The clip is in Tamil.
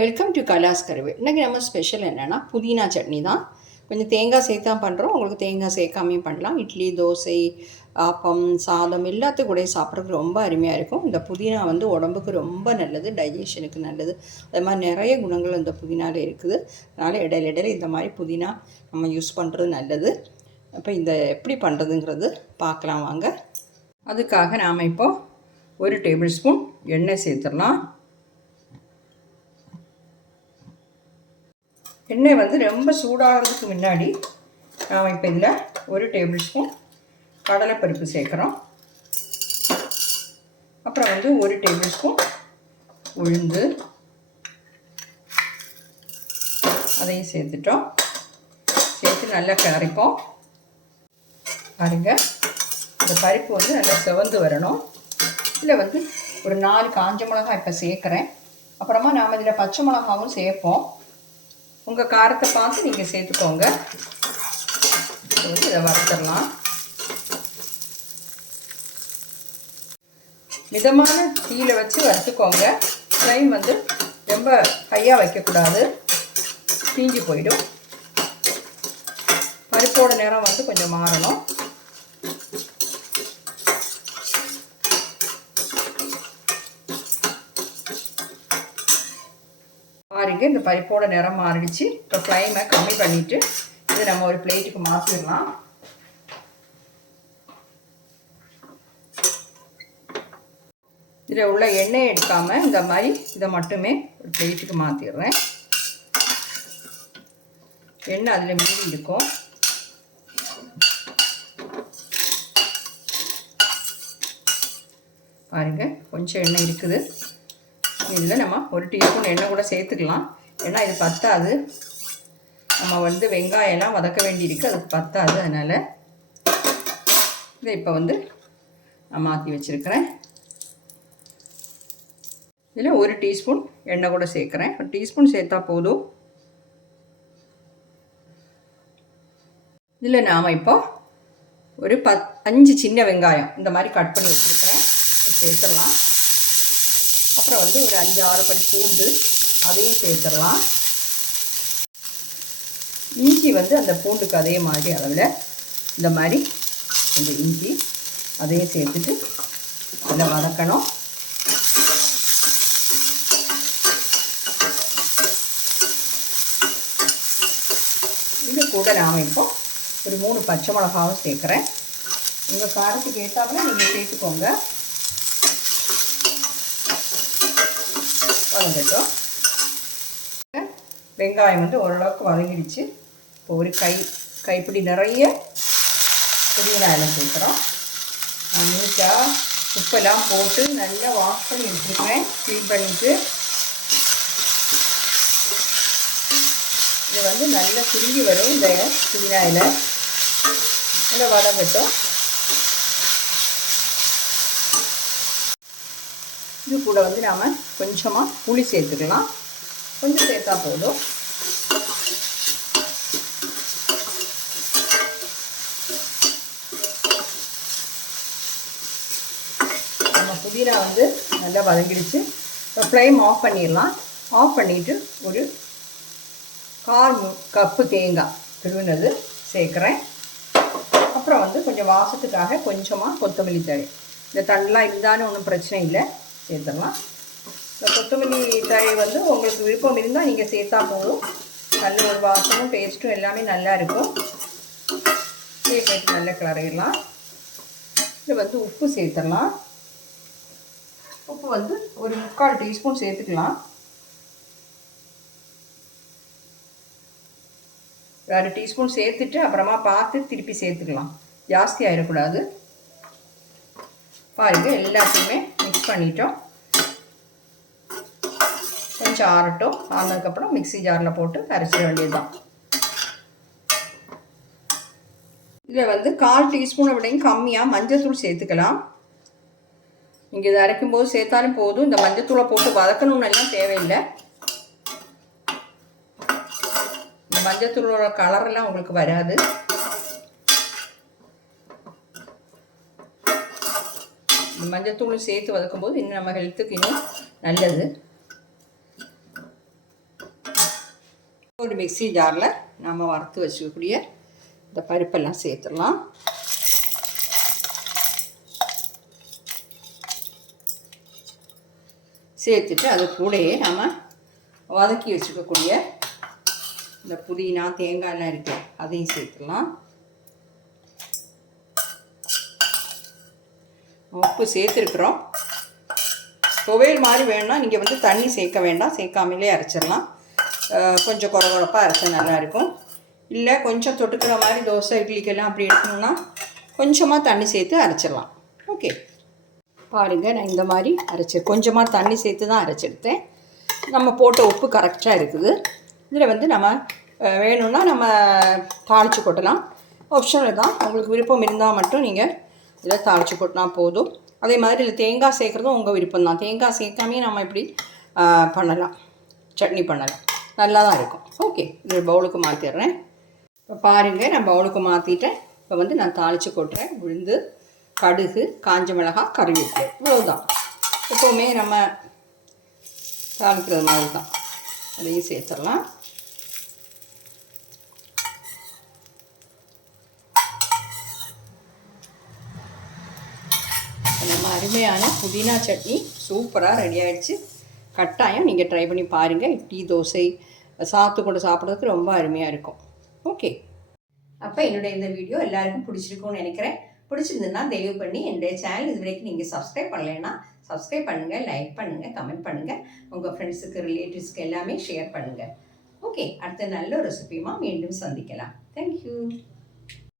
வெல்கம் டு கலாஸ் கருவு இன்றைக்கி நம்ம ஸ்பெஷல் என்னென்னா புதினா சட்னி தான். கொஞ்சம் தேங்காய் சேர்த்தா பண்ணுறோம் உங்களுக்கு தேங்காய் சேர்க்காமையும் பண்ணலாம். இட்லி தோசை ஆப்பம் சாதம் எல்லாத்து கூட சாப்பிட்றதுக்கு ரொம்ப அருமையாக இருக்கும். இந்த புதினா வந்து உடம்புக்கு ரொம்ப நல்லது டைஜஷனுக்கு நல்லது. அது மாதிரி நிறைய குணங்கள் இந்த புதினாவில் இருக்குது. அதனால் இடையில இடையில இந்த மாதிரி புதினா நம்ம யூஸ் பண்ணுறது நல்லது. அப்போ இந்த எப்படி பண்ணுறதுங்கிறது பார்க்கலாம் வாங்க. அதுக்காக நாம் இப்போது ஒரு டேபிள் ஸ்பூன் எண்ணெய் சேர்த்துடலாம். எண்ணெய் வந்து ரொம்ப சூடாகிறதுக்கு முன்னாடி நாம் இப்போ இதில் ஒரு டேபிள் ஸ்பூன் கடலைப்பருப்பு சேர்க்குறோம். அப்புறம் வந்து ஒரு டேபிள் ஸ்பூன் உளுந்து. அதையும் சேர்த்துட்டோம். சேர்த்து நல்லா கிளறிப்போம் பாருங்க இந்த பருப்பு வந்து நல்லா செவந்து வரணும். இதில் வந்து ஒரு நாலு காஞ்ச மிளகாய் இப்போ சேர்க்குறேன். அப்புறமா நாம் இதில் பச்சை மிளகாவும் சேர்ப்போம். உங்கள் காரத்தை பார்த்து நீங்கள் சேர்த்துக்கோங்க. வந்து இதை வறுத்துடலாம். மிதமான தீயில் வச்சு வறுத்துக்கோங்க. ஃப்ளைம் வந்து ரொம்ப ஹையாக வைக்கக்கூடாது. தீஞ்சு போயிடும். பருப்போட நேரம் வந்து கொஞ்சம் மாறணும். பாருங்கள் இந்த பருப்போட நிறம் மாறிடுச்சு. இப்போ ஃப்ளைமை கம்மி பண்ணிவிட்டு இதை நம்ம ஒரு பிளேட்டுக்கு மாற்றிடலாம் இதில் உள்ள எண்ணெய் எடுக்காமல் இந்த மாதிரி இதை மட்டுமே ஒரு பிளேட்டுக்கு மாற்றிடுறேன் எண்ணெய் அதில் மீறி இருக்கும். பாருங்கள் கொஞ்சம் எண்ணெய் இருக்குது. இதில் நம்ம ஒரு டீஸ்பூன் எண்ணெய் கூட சேர்த்துக்கலாம். ஏன்னா இது பத்தாது. நம்ம வந்து வெங்காயம்லாம் வதக்க வேண்டியிருக்கு. அதுக்கு பத்தாது அதனால். இதை இப்போ வந்து நான் மாற்றி வச்சுருக்கிறேன். இதில் ஒரு டீஸ்பூன் எண்ணெய் கூட சேர்க்குறேன். ஒரு டீஸ்பூன் சேர்த்தா போதும். இதில் நாம் இப்போ ஒரு பத் அஞ்சு சின்ன வெங்காயம் இந்த மாதிரி கட் பண்ணி வச்சுருக்கிறேன். சேர்த்துடலாம். அப்புறம் வந்து ஒரு அஞ்சு ஆறு படி பூண்டு அதையும் சேர்த்துடலாம். இஞ்சி வந்து அந்த பூண்டுக்கு அதே மாதிரி அளவில் இந்த மாதிரி அந்த இஞ்சி அதையும் சேர்த்துட்டு அதை வதக்கணும். இது கூட நாம் இப்போ ஒரு மூணு பச்சை மிளகாவும் சேர்க்குறேன். உங்கள் காரத்துக்கு ஏற்றாமல் நீங்கள் சேர்த்துக்கோங்க. வதங்கட்டும் வெங்காயம் வந்து ஓரளவுக்கு வதங்கிடுச்சு. இப்போ ஒரு கை கைப்பிடி நிறைய புதினா எல்லாம் சேர்க்குறோம். நீட்டாக உப்பெல்லாம் போட்டு நல்லா வாஷ் பண்ணி வச்சுருக்கேன் க்ளீன் பண்ணிவிட்டு இது வந்து நல்லா சுருங்கி வரும் இந்த புதினா இலை நல்லா வதங்கட்டும். இது கூட வந்து நாம் கொஞ்சமாக புளி சேர்த்துக்கலாம். கொஞ்சம் சேர்த்தா போதும். நம்ம புதினா வந்து நல்லா வதங்கிடுச்சு. இப்போ ஃப்ளேம் ஆஃப் பண்ணிடலாம். ஆஃப் பண்ணிவிட்டு ஒரு கால் கப்பு தேங்காய் திருவினது சேர்க்குறேன். அப்புறம் வந்து கொஞ்சம் வாசத்துக்காக கொஞ்சமாக கொத்தமல்லி தழை. இந்த தண்டெலாம் இருந்தாலும் ஒன்றும் பிரச்சனை இல்லை. சேர்த்துடலாம். இந்த கொத்தமல்லி தழை வந்து உங்களுக்கு விருப்பம் இருந்தால் நீங்கள் சேர்த்தா போதும். நல்ல ஒரு வாசமும் டேஸ்ட்டும் எல்லாமே நல்லா இருக்கும். சேர்த்து நல்லா கிளறிடலாம் இது வந்து உப்பு சேர்த்துடலாம். உப்பு வந்து ஒரு முக்கால் டீஸ்பூன் சேர்த்துக்கலாம். ஒரு டீஸ்பூன் சேர்த்துட்டு அப்புறமா பார்த்து திருப்பி சேர்த்துக்கலாம். ஜாஸ்தி ஆகிடக்கூடாது பாருங்கள் எல்லாத்தையுமே மிக்ஸ் பண்ணிட்டோம். கொஞ்சம் ஆறட்டும். ஆனதுக்கப்புறம் மிக்சி ஜாரில் போட்டு அரைச்சிட வேண்டியது தான் இதில் வந்து கால் டீஸ்பூனை விடையும் கம்மியாக மஞ்சத்தூள் சேர்த்துக்கலாம். இங்கே இதை அரைக்கும் போது சேர்த்தாலும் போதும். இந்த மஞ்சத்தூளை போட்டு வதக்கணும்னு எல்லாம் தேவையில்லை. இந்த மஞ்சத்தூளோட கலரெல்லாம் உங்களுக்கு வராது. மஞ்சத்தூள் சேர்த்து வதக்கும்போது இன்னும் நம்ம ஹெல்த்துக்கு இன்னும் நல்லது. ஒரு மிக்ஸி ஜாரில் நம்ம வறுத்து வச்சுக்கக்கூடிய இந்த பருப்பெல்லாம் சேர்த்துடலாம். சேர்த்துட்டு அது கூடயே நம்ம வதக்கி வச்சுக்கக்கூடிய இந்த புதினா தேங்காய்லாம் இருக்கு அதையும் சேர்த்துடலாம். உப்பு சேர்த்துருக்குறோம். துவையல் மாதிரி வேணும்னா நீங்கள் வந்து தண்ணி சேர்க்க வேண்டாம். சேர்க்காமலே அரைச்சிடலாம். கொஞ்சம் குறை குறைப்பாக அரைச்சா நல்லாயிருக்கும் இல்லை கொஞ்சம் தொட்டுக்கிற மாதிரி தோசை இட்லிக்கெல்லாம் அப்படி எடுக்கணும்னா கொஞ்சமாக தண்ணி சேர்த்து அரைச்சிடலாம். ஓகே. பாருங்கள் நான் இந்த மாதிரி அரைச்சி கொஞ்சமாக தண்ணி சேர்த்து தான் அரைச்செடுத்தேன். நம்ம போட்ட உப்பு கரெக்டாக இருக்குது. இதில் வந்து நம்ம வேணும்னா நம்ம தாளித்து கொட்டலாம். ஆப்ஷனல் தான். உங்களுக்கு விருப்பம் இருந்தால் மட்டும் நீங்கள் இதில் தாளித்து கொட்டினா போதும். அதே மாதிரி இல்லை தேங்காய் சேர்க்குறதும் உங்கள் விருப்பம் தான். தேங்காய் சேர்க்காமே நம்ம இப்படி பண்ணலாம். சட்னி பண்ணலாம். நல்லா தான் இருக்கும். ஓகே இது பவுலுக்கு மாற்றிடுறேன் இப்போ பாருங்கள் நான் பவுலுக்கு மாற்றிட்டேன் இப்போ வந்து நான் தாளித்து கொட்டுறேன். உளுந்து கடுகு காஞ்ச மிளகாய் கருவேப்பிலை. இவ்வளோதான் எப்போவுமே நம்ம தாளிக்கிறது மாதிரி தான். அதையும் சேர்த்துடலாம் நம்ம அருமையான புதினா சட்னி. சூப்பராக ரெடி ஆகிடுச்சு கட்டாயம் நீங்கள் ட்ரை பண்ணி பாருங்கள் இட்லி தோசை சாத்து கொண்டு சாப்பிட்றதுக்கு ரொம்ப அருமையாக இருக்கும். ஓகே அப்போ என்னுடைய இந்த வீடியோ எல்லாருக்கும் பிடிச்சிருக்கும்னு நினைக்கிறேன். பிடிச்சிருந்ததுன்னா தயவு பண்ணி என்னுடைய சேனல் இது வரைக்கும் நீங்கள் சப்ஸ்கிரைப் பண்ணலைன்னா சப்ஸ்கிரைப் பண்ணுங்கள் லைக் பண்ணுங்கள் கமெண்ட் பண்ணுங்கள் உங்கள் ஃப்ரெண்ட்ஸுக்கு ரிலேட்டிவ்ஸ்க்கு எல்லாமே ஷேர் பண்ணுங்கள் ஓகே அடுத்த நல்ல ஒரு ரெசிபியுமா மீண்டும் சந்திக்கலாம். தேங்க்யூ